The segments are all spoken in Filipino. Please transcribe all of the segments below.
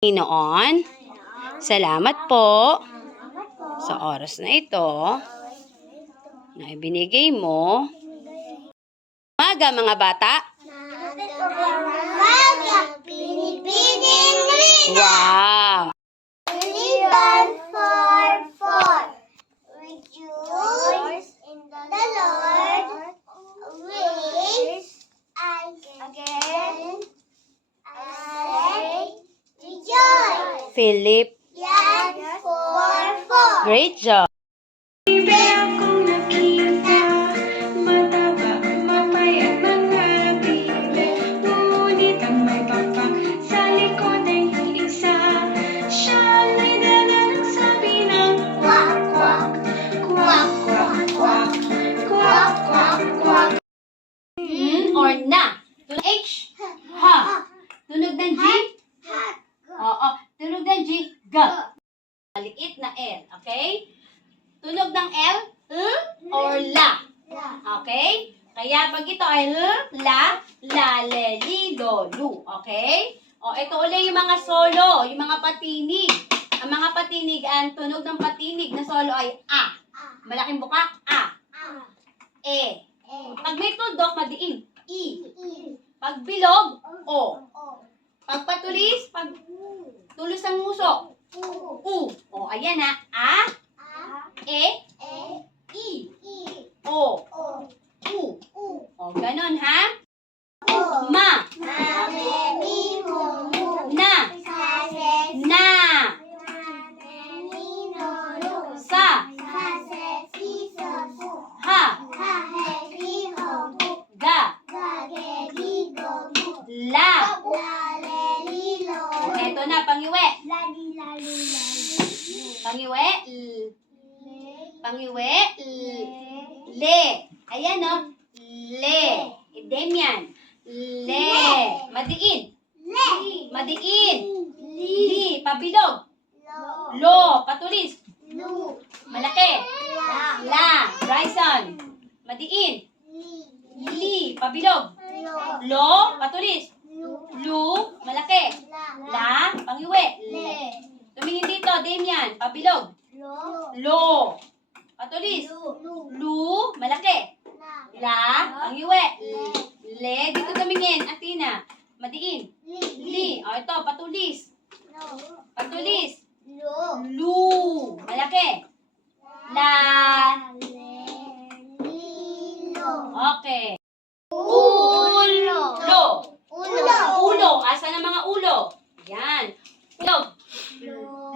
Panginoon, salamat po sa oras na ito na ibinigay mo. Umaga mga bata. Wow! Rejoice in the Lord. Wish again. I say rejoice. Philip, Yan, 4. great job. Akong nakita, mataba, mapayat mga bibig. Ngunit ang may pakpak sa likod ay isa. Siya ay dala ng sabi ng Quack, quack. quack, quack, quack, quack, quack, quack. Or na. Tunog H. Ha. Tunog ng G. Hat. Oo. Tunog ng G. Ga. Maliit na L. Okay? Tunog ng L. Or la. Okay? Kaya pag ito ay la, le, li, do, lu. Okay? O, ito ulit yung mga solo, yung mga patinig. Ang mga patinig, ang tunog ng patinig na solo ay a. Malaking buka, a. E. Pag may tuldok, madiin, i. Pag bilog, o. Pag patulis, pag tulos ang nguso, u. O, ayan na, a, e, i, o, u. O, ganon ha? Ma, na, na, sa, ha, ga, la. Eto na, pangiwe. Pangiwe, pangiwe, le. Ayan o, le. Demian, le. Madiin. Madiin. Li. Pabilog. Lo. Patulis. Malaki. La. Bryson. Madiin. Li. Pabilog. Lo. Patulis. Lu. Malaki. La. Pangiwe. Tumingin dito, Damian. Pabilog. Lo. Patulis. Lu. Malaki. La. Pangiwe. Le. Dito tumingin, Athena. Madiin. Li. O, ito. Patulis. Patulis. Lu. Malaki. La. Okay. Ulo. Ulo. Asan ang mga ulo? Yan. Ulo.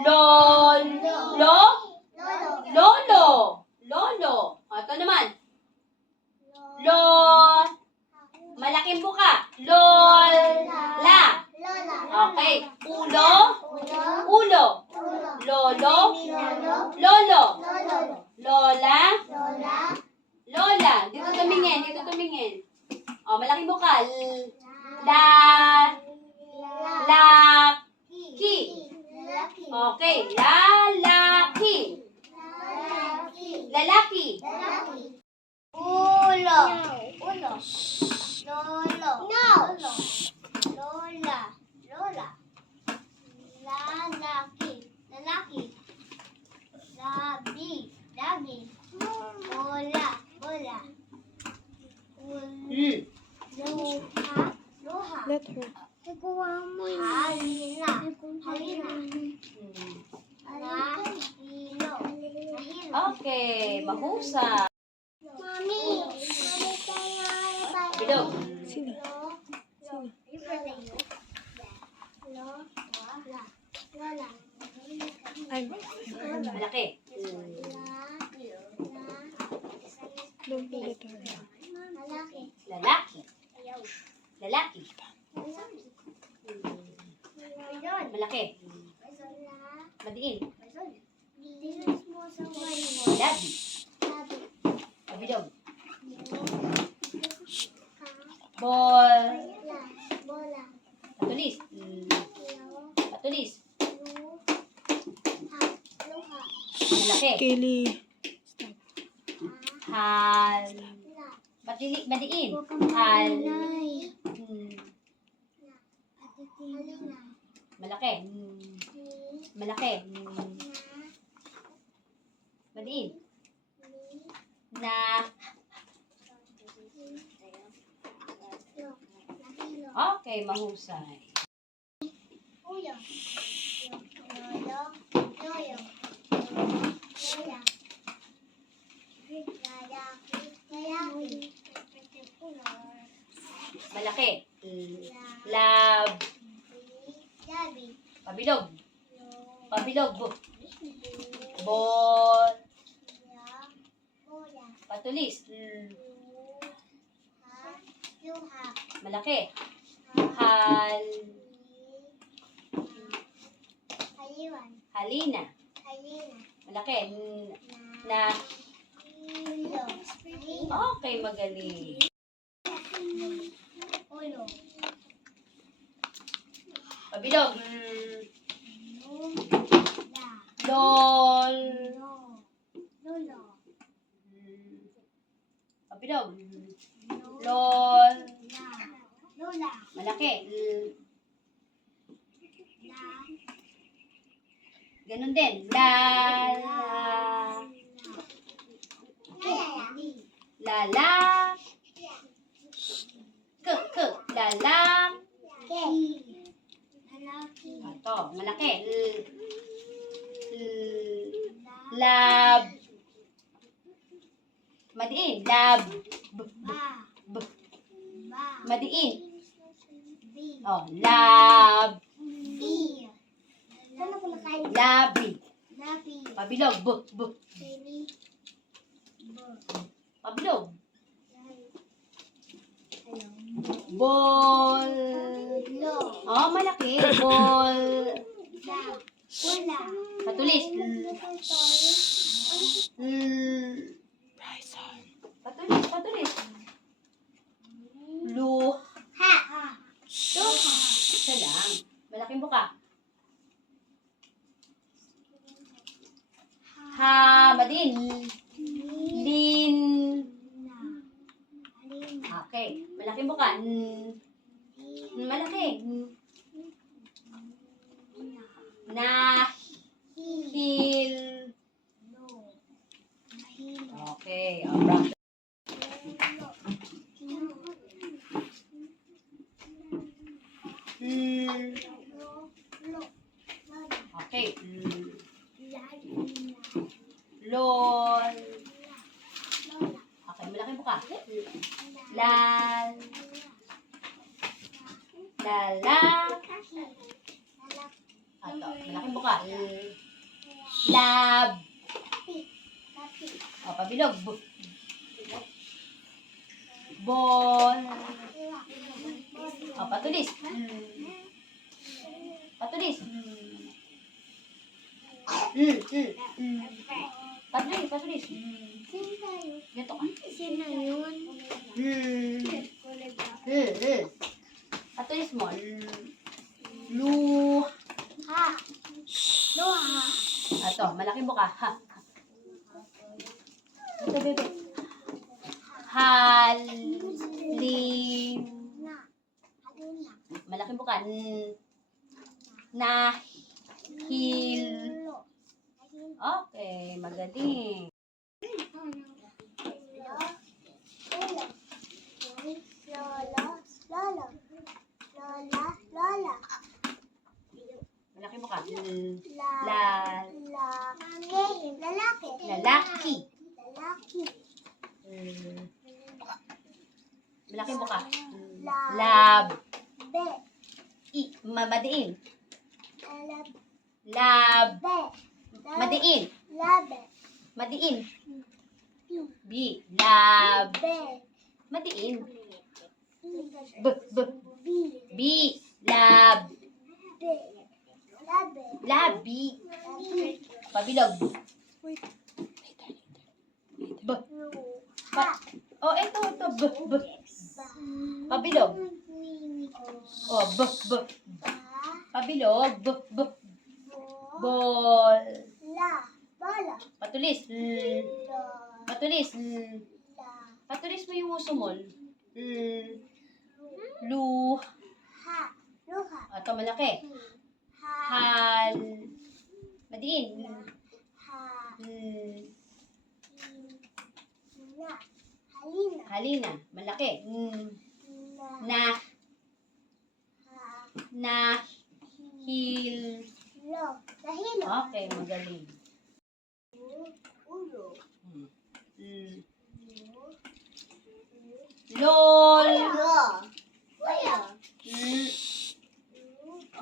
Lolo. Lolo. Lolo. O, ito naman. Lo. Malaking buka. Lola. Okay. Ulo. Ulo. Lolo. Lolo. Lola. Lola. Dito tumingin. Dito tumingin. O, malaking buka. La. Laki. Okay. Lalaki. Lalaki. Let her. Okay. Mahusay. Bilog. Sino? Malaki. Don't let her. Lalaki. Lalaki. Malaki. Madiin. Labi. Pabilog. Ball. Patulis. Patulis. Malaki. Kaylee. Hal. Madiin. Hal. Malaki. Malaki. Madiin. Na. Okay, mahusay. Malaki. Lab. Pabilog. Pabilog. Bol. Patulis. Malaki. Hal. Halina. Malaki. Na. Okay, magaling. Pabilog. Lol. Pabilog. Lol. Malaki. Ganun din. Lala. Lala. Ito, malaki. Lab. Madiin. Lab. Madiin. Oh, lab. Labi. Pabilog. Pabilog. Bol. Oh, malaki. Bol. Patulis. Patulis. Luha. Isa lang. Malaking buka. Ha, madin. Lin. Okay. Malaking buka. Malaki. Na. Hil. Okay. Alright. Okay. Lol. Okay, malaking buka. Lal. Lala. Ato, malaking buka. Lab. O, pabilog. Bol. O, patulis. Patulis. Patulis. Ganito ka. Patulis mo. Ato, malaking buka. Ha. Ito, bebe. Hal. Lim. Malaking buka. Na. Hil. Okay, magaling. Malaking buka. Lalaki. Malaking buka. Lab. Madiin. Lab. Madiin. Madiin. B. Lab. Madiin. B. Lab. Labi. Pabilog. Oh, ito. Pabilog. Oh, Pabilog. Bol. Patulis. Patulis. Patulis mo yung uso mo. Lu. Ito malaki. Hal. Madiin. Halina. Malaki. Na. Na. Hil. Okay, magaling. Lol.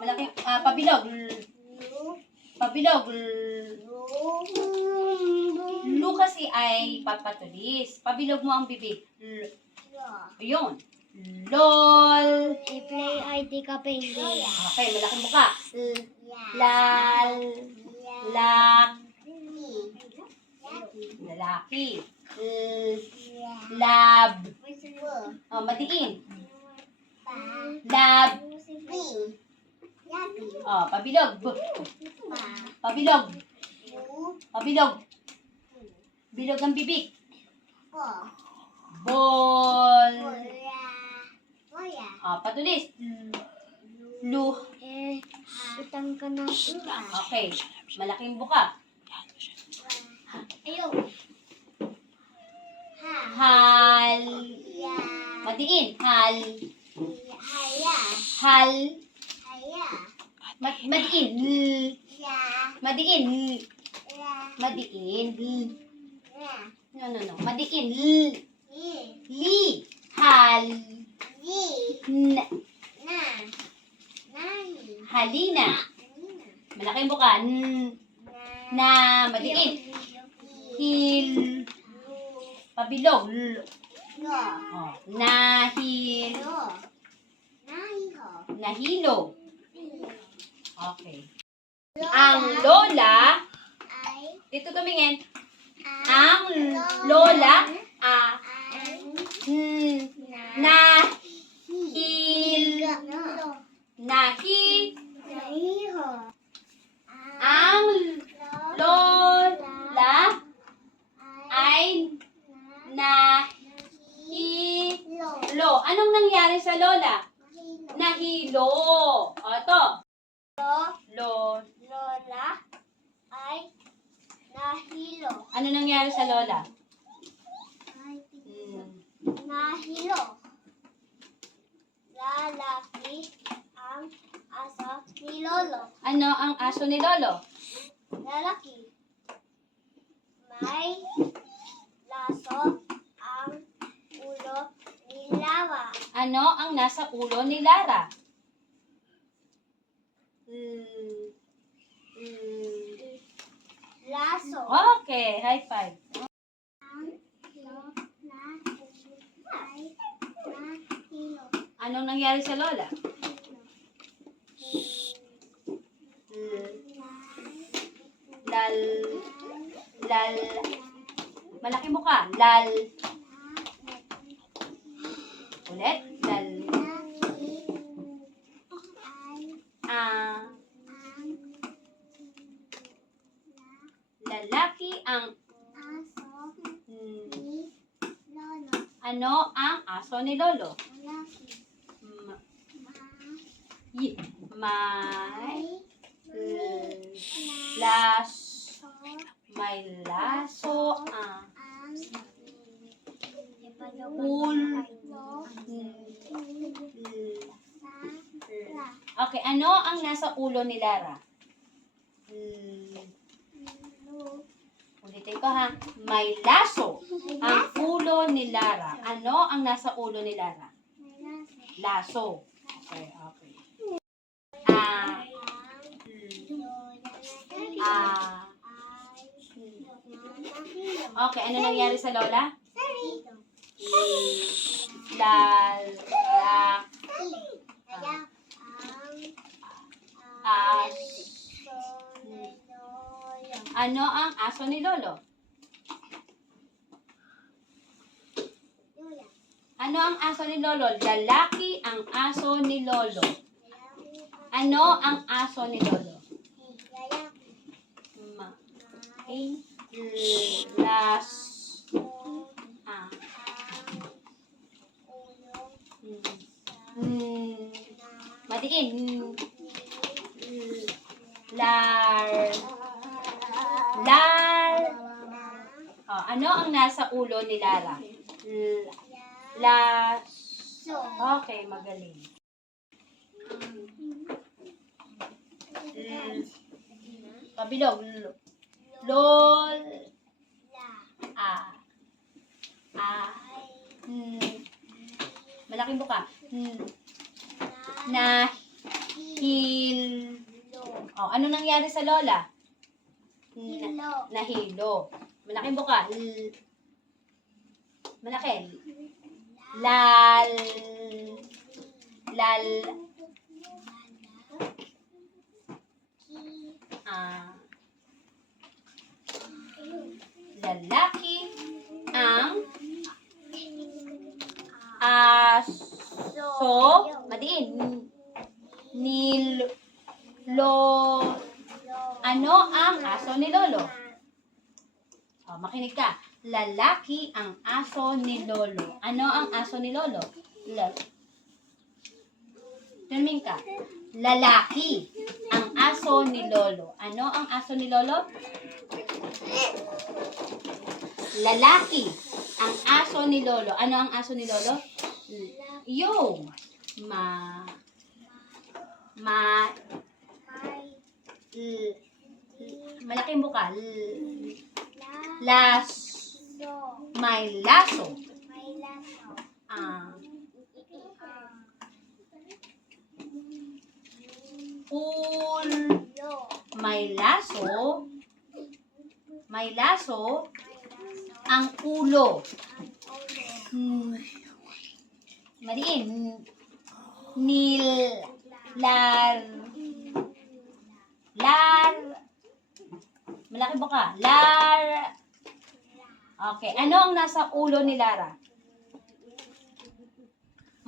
Malaki. Pabilog. Pabilog. Lu kasi ay papatulis. Pabilog mo ang bibig. Ayun. Lol. I-play ID ka penguin. Okay, malaking mukha. Lal. Lak. Lalaki. Lab. Oh, madiin. Lab. Oh, pabilog. Pabilog. Pabilog. Bilog ang bibig. Bol. Oh, patulis. Lu. Utang ka na. Okay. Malaking buka. Hal. Madiin. Hal. Hal. Madiin. Madiin. Madiin. No. Madiin. Li. Hal. Halina. Malaking buka. Na. Madiin. Hil. Pabilog. Oh. Nahil. Nahilo. Okay. Ang lola, dito tumingin. Ang lola, nahil. Nahi. Ang lola ay nahilo. Anong nangyari sa lola? Nahilo. O, ito. Lola ay nahilo. Ano nangyari sa lola? Nahilo. Lalaki ang aso ni Lolo. Ano ang aso ni lolo? Lalaki. May laso ang ulo ni Lawa. Ano ang nasa ulo ni Lara? Laso. Okay, high five. Anong nangyari sa lola? Lal. Malaki mukha. Lal. Ulit. Lal. Lalaki ang ano ang aso ni lolo? May laso ang Okay, ano ang nasa ulo ni Lara? Ulitin ko ha. May laso ang ulo ni Lara. Ano ang nasa ulo ni Lara? Laso. Okay. Okay, ano nangyari sa lola? Ano ang aso ni lolo? Ano ang aso ni lolo? Lalaki ang aso ni lolo. Ano ang aso ni lolo? Madiin. Lar. Lar. Oh, ano ang nasa ulo ni Lara? Laso. Okay, magaling. Pabilog. Lol. Malaking buka. Nahil. Oh, ano nangyari sa lola? Nahilo. Malaking buka. Malaki. Lal. Lalaki ang aso. Madiin. Ano ang aso ni Lolo? Oh, makinig ka. Lalaki ang aso ni Lolo. Ano ang aso ni Lolo? Tumingin ka. Lalaki ang aso ni Lolo. Ano ang aso ni Lolo? Lalaki ang aso ni Lolo. Ano ang aso ni Lolo? Yung malaking buka. May laso. May laso. May laso ang ulo. Madiin. Malaki ba ka? Okay, ano ang nasa ulo ni Lara?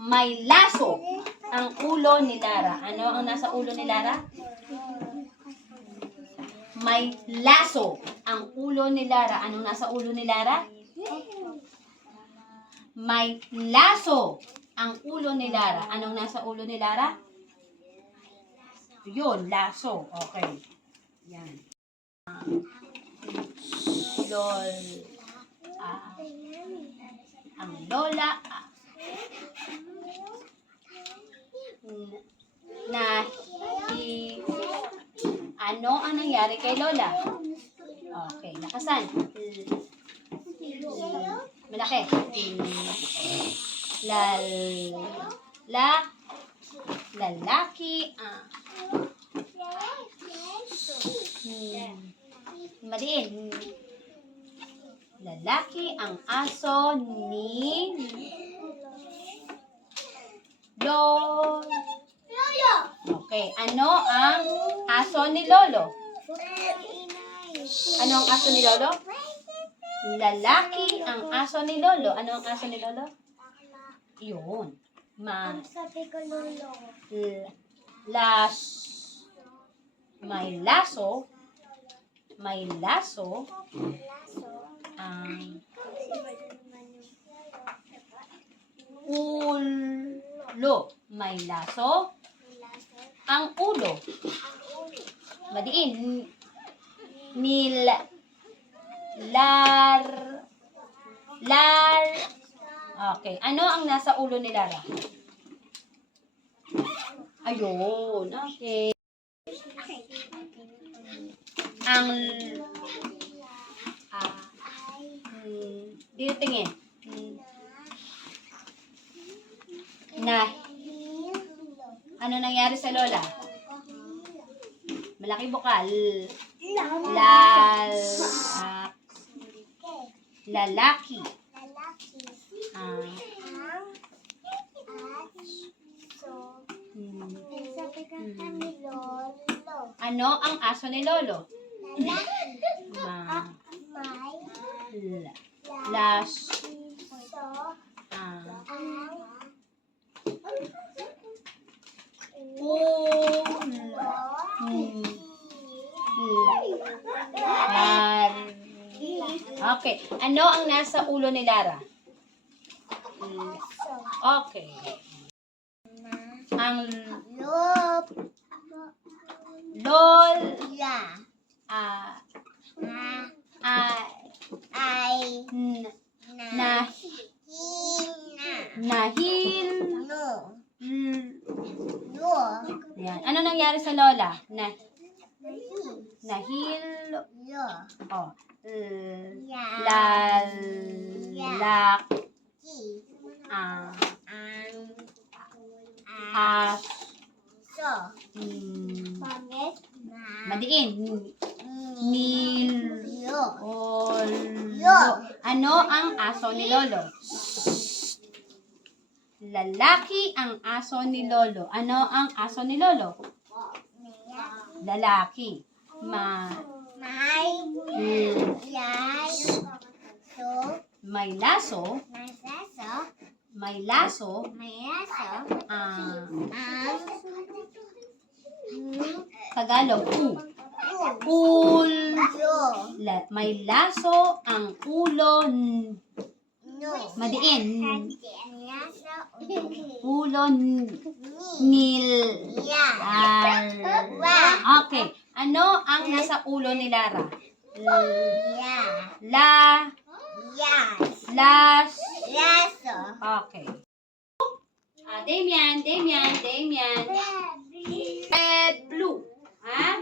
May laso ang ulo ni Lara. Ano ang nasa ulo ni Lara? May laso ang ulo ni Lara. Anong nasa ulo ni Lara? May laso ang ulo ni Lara. Anong nasa ulo ni Lara? Yun, laso. Okay. Yan. Ang lola ano ang nangyari kay Lola? Okay, nakasan? Malaki. Lalaki. Madiin. Lalaki ang aso ni Lolo. Okay, ano ang aso ni Lolo? Ano ang aso ni Lolo? Lalaki ang aso ni Lolo. Ano ang aso ni Lolo? Yun. Sabi ko Lolo. May laso. May laso. Ulo. May laso. Ang ulo. Madiin. Okay. Ano ang nasa ulo ni Lara? Ayun. Okay. Dito tingin. Ano nangyari sa Lola? Malaki bukal. Lalaki. Ano ang aso ni Lolo? Okay. Ano ang nasa ulo ni Lara? Okay. Ang Loop. lol, La. ah, Na. Ay. na, Hina. nahil, No. l- No. yan. Ano nangyari sa lola? Hi. Nahil, Yo. oh, Ya. lalak, Ki. ah, Ang. as, So. mm, Na. madiin, nil, Yo. ol, Yo. ano ang aso ni lolo? Lalaki ang aso ni lolo. Ano ang aso ni lolo? Lalaki. May. Yay. So. May laso, Nasaso. may laso, May aso. ah, Ang. Tagalog, ul, Yo. may laso ang ulo, No. madiin, Naso. ulo, Ni. nil, Ya. Wa. okay. Ano ang nasa ulo ni Lara? Ya. La, Yes. las, Laso. okay. Damian. Red, blue. Ha?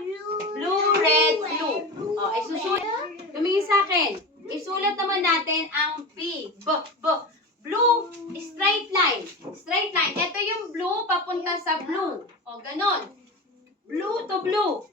Blue, red, blue. Oh, isusulat. Tumingin sa akin. Isulat naman natin ang B. Blue, straight line. Straight line. Ito yung blue papunta sa blue. O, ganon. Blue to blue.